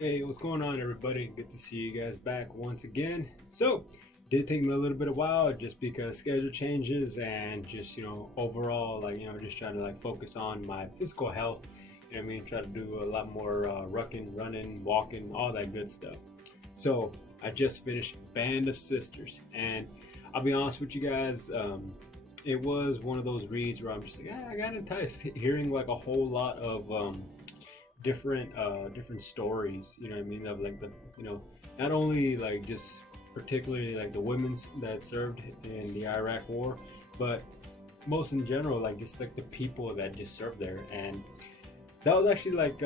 Hey, what's going on, everybody? Good to see you guys back once again. So, did take me a little bit of while just because schedule changes and just overall just trying to focus on my physical health. You know what I mean? Try to do a lot more rucking, running, walking, all that good stuff. So, I just finished Band of Sisters, and I'll be honest with you guys. It was one of those reads where I'm just like, I got enticed hearing like a whole lot of different stories, you know what I mean, of like the not only like just particularly like the women's that served in the Iraq war, but most in general, like just like the people that just served there. And that was actually like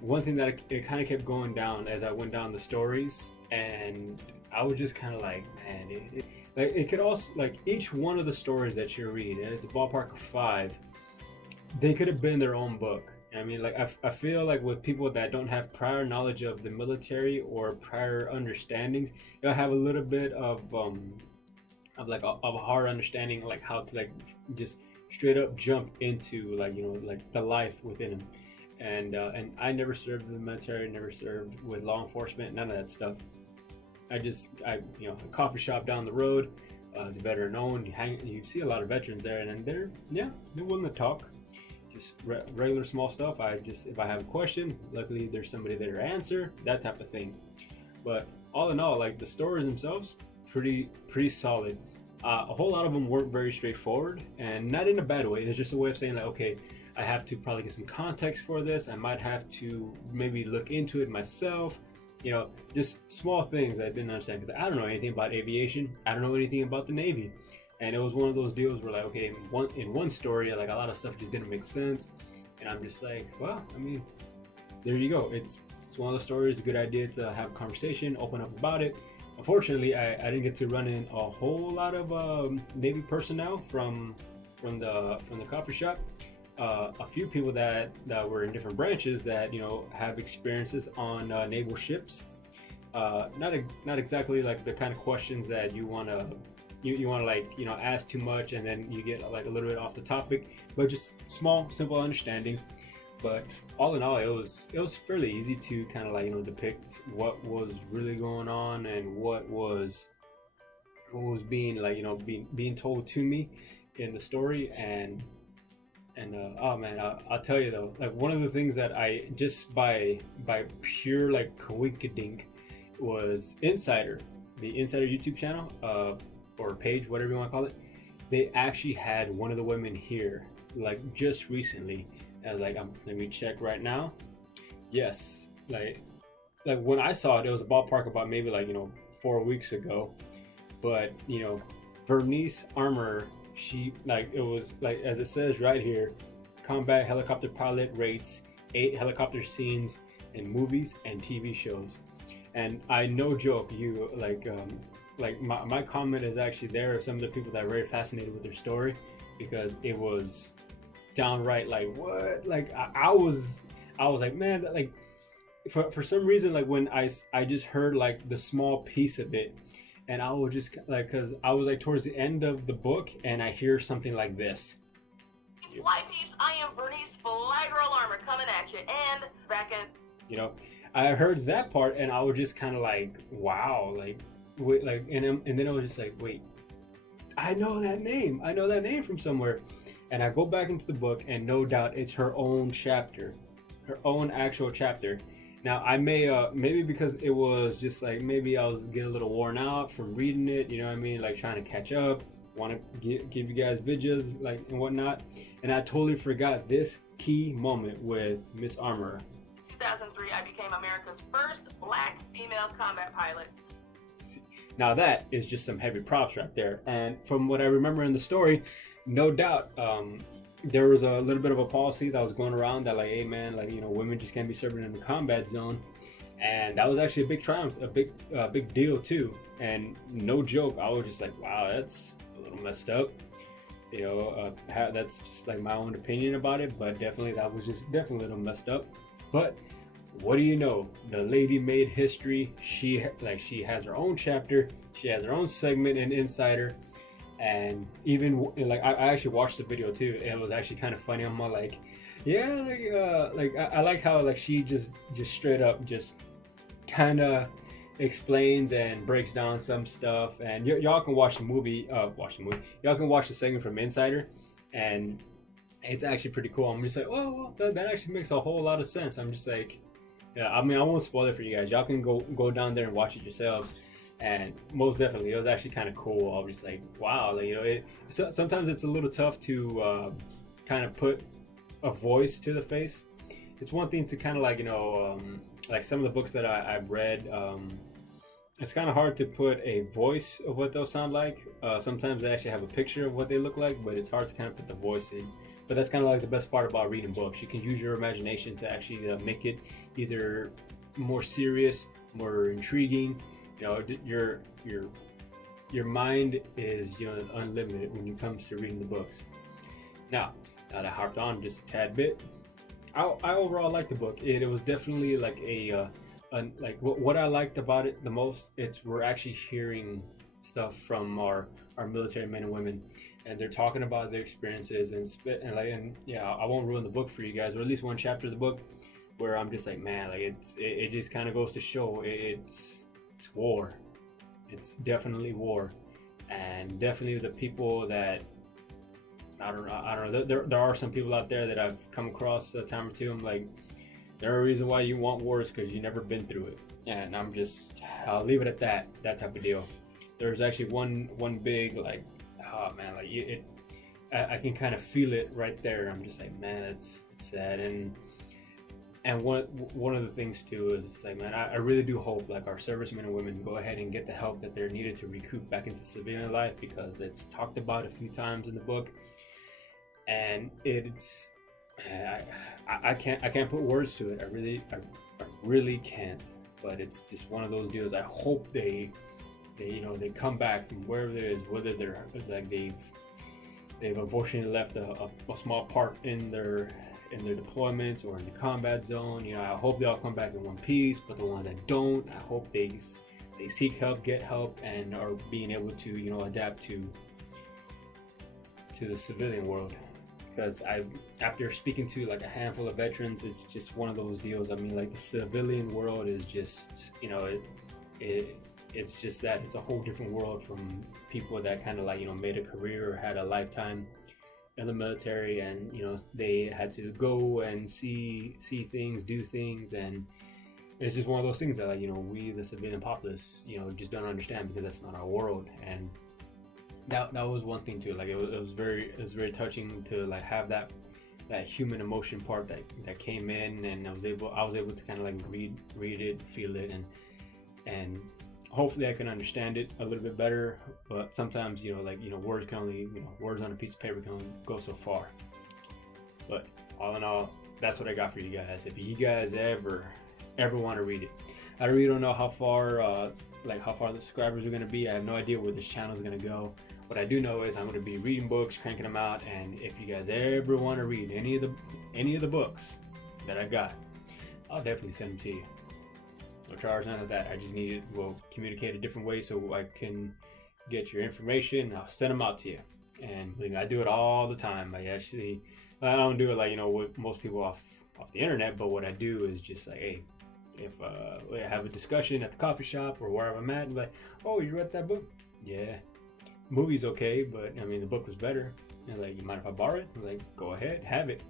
one thing that it kind of kept going down as I went down the stories. And I was just kind of like, man, like it could also, like, each one of the stories that you read, and it's a ballpark of five, they could have been their own book. I mean, like I feel like with people that don't have prior knowledge of the military or prior understandings, they'll have a little bit of a hard understanding, like how to like just straight up jump into like the life within them. And I never served in the military, never served with law enforcement, none of that stuff. I a coffee shop down the road, is better known. You see a lot of veterans there, and then they're willing to talk, just regular small stuff. If I have a question, luckily there's somebody there to answer, that type of thing. But all in all, like the stories themselves, pretty solid. A whole lot of them weren't very straightforward, and not in a bad way. It's just a way of saying like, okay, I have to probably get some context for this. I might have to maybe look into it myself. Just small things I didn't understand because I don't know anything about aviation. I don't know anything about the Navy. And it was one of those deals where like, okay, in one story, like a lot of stuff just didn't make sense. And I'm just like, well, I mean, there you go. It's one of those stories. A good idea to have a conversation, open up about it. Unfortunately, I didn't get to run in a whole lot of Navy personnel from the coffee shop. A few people that were in different branches that have experiences on naval ships. Not exactly like the kind of questions that you want to ask too much and then you get like a little bit off the topic, but just small simple understanding. But all in all, it was fairly easy to kind of depict what was really going on and what was being being told to me in the story. And oh man, I'll tell you though, like one of the things that I just by pure like coinkydink was Insider, the Insider YouTube channel, or page, whatever you want to call it. They actually had one of the women here, like just recently. And like, let me check right now. Yes, like when I saw it, it was a ballpark about maybe 4 weeks ago. But Vernice Armour, she like it was like as it says right here, combat helicopter pilot, rates 8 helicopter scenes in movies and TV shows. And I no joke, you like my comment is actually there of some of the people that are very fascinated with their story, because it was downright like, what, like I was like, man, like for some reason, like when I just heard like the small piece of it, and I was just like, because I was like towards the end of the book and I hear something like this. Fly peeps, I am Vernice Fly Girl Armor coming at you, and back in. you know I heard that part and I was just kind of like, wow, like wait, like, and then I was just like, wait, I know that name, from somewhere. And I go back into the book, and no doubt it's her own chapter, her own actual chapter. Now I may maybe because it was just like, maybe I was getting a little worn out from reading it, you know what I mean, like trying to catch up, want to give you guys videos like and whatnot, and I totally forgot this key moment with Miss Armor. 2003, I became America's first black female combat pilot. Now that is just some heavy props right there. And from what I remember in the story, no doubt, there was a little bit of a policy that was going around that like, hey man, like women just can't be serving in the combat zone. And that was actually a big triumph, a big deal too. And no joke, I was just like, wow, that's a little messed up. That's just like my own opinion about it, but definitely that was just definitely a little messed up. But what do you know? The lady made history. She has her own chapter. She has her own segment in Insider. And even like I actually watched the video too. It was actually kind of funny. I'm like, yeah, I like how like she just straight up just kind of explains and breaks down some stuff. And y'all can watch the movie. Y'all can watch the segment from Insider, and it's actually pretty cool. I'm just like, oh, well, that actually makes a whole lot of sense. I'm just like, yeah. I mean, I won't spoil it for you guys. Y'all can go down there and watch it yourselves. And most definitely, it was actually kind of cool. I was just like, wow, like, sometimes it's a little tough to kind of put a voice to the face. It's one thing to kind of like some of the books that I've read. It's kind of hard to put a voice of what they'll sound like. Sometimes they actually have a picture of what they look like, but it's hard to kind of put the voice in. But that's kind of like the best part about reading books. You can use your imagination to actually make it either more serious, more intriguing. Your mind is unlimited when it comes to reading the books. Now that I harped on just a tad bit, I overall liked the book. It was definitely like like what I liked about it the most. We're actually hearing stuff from our military men and women, and they're talking about their experiences and yeah, I won't ruin the book for you guys, or at least one chapter of the book where I'm just like, man, like it just kind of goes to show it's war. It's definitely war, and definitely the people that I don't know. There are some people out there that I've come across a time or two. I'm like, there are reasons why you want wars because you've never been through it, and I'll leave it at that type of deal. There's actually one big like, oh man, like I can kind of feel it right there. I'm just like, man, it's sad. And one of the things too is it's like, man, I really do hope like our servicemen and women go ahead and get the help that they're needed to recoup back into civilian life, because it's talked about a few times in the book, and it's I can't put words to it. I really can't. But it's just one of those deals. I hope they come back from wherever it is, whether they're like they've unfortunately left a small part in their deployments or in the combat zone. I hope they all come back in one piece, but the ones that don't, I hope they seek help, get help, and are being able to adapt to the civilian world. Because after speaking to like a handful of veterans, it's just one of those deals. I mean, like the civilian world is just it's just that it's a whole different world from people that kind of like made a career or had a lifetime in the military, and they had to go and see things, do things, and it's just one of those things that like we the civilian populace just don't understand, because that's not our world. And that was one thing too. Like it was very touching to like have that human emotion part that came in, and I was able to kind of like read it, feel it, and hopefully I can understand it a little bit better. But sometimes words can only words on a piece of paper can only go so far. But all in all, that's what I got for you guys. If you guys ever want to read it, I really don't know how far the subscribers are going to be. I have no idea where this channel is going to go. What I do know is I'm going to be reading books, cranking them out, and if you guys ever want to read any of the books that I've got, I'll definitely send them to you. No charge, none of that. I just need we'll communicate a different way so I can get your information. I'll send them out to you, and I do it all the time. I don't do it like with most people off the internet, but what I do is just like, hey, if I have a discussion at the coffee shop or wherever I'm at, and like, oh, you read that book? Yeah. Movie's okay, but I mean the book was better. And like, you mind if I borrow it? I'm like, go ahead, have it.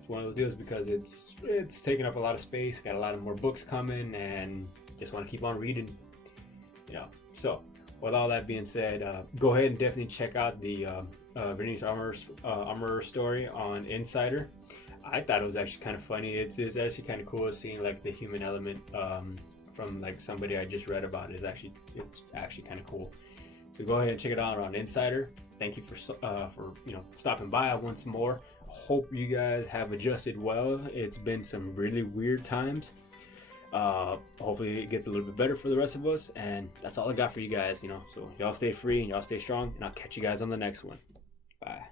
It's one of those deals because it's taking up a lot of space, got a lot of more books coming, and just want to keep on reading. So with all that being said, go ahead and definitely check out the Vernice Armor story on Insider. I thought it was actually kind of funny. It's actually kind of cool seeing like the human element from like somebody I just read about. It's actually kind of cool. So go ahead and check it out on Insider. Thank you for stopping by once more. Hope you guys have adjusted well. It's been some really weird times. Hopefully it gets a little bit better for the rest of us, and that's all I got for you guys. So y'all stay free and y'all stay strong, and I'll catch you guys on the next one. Bye.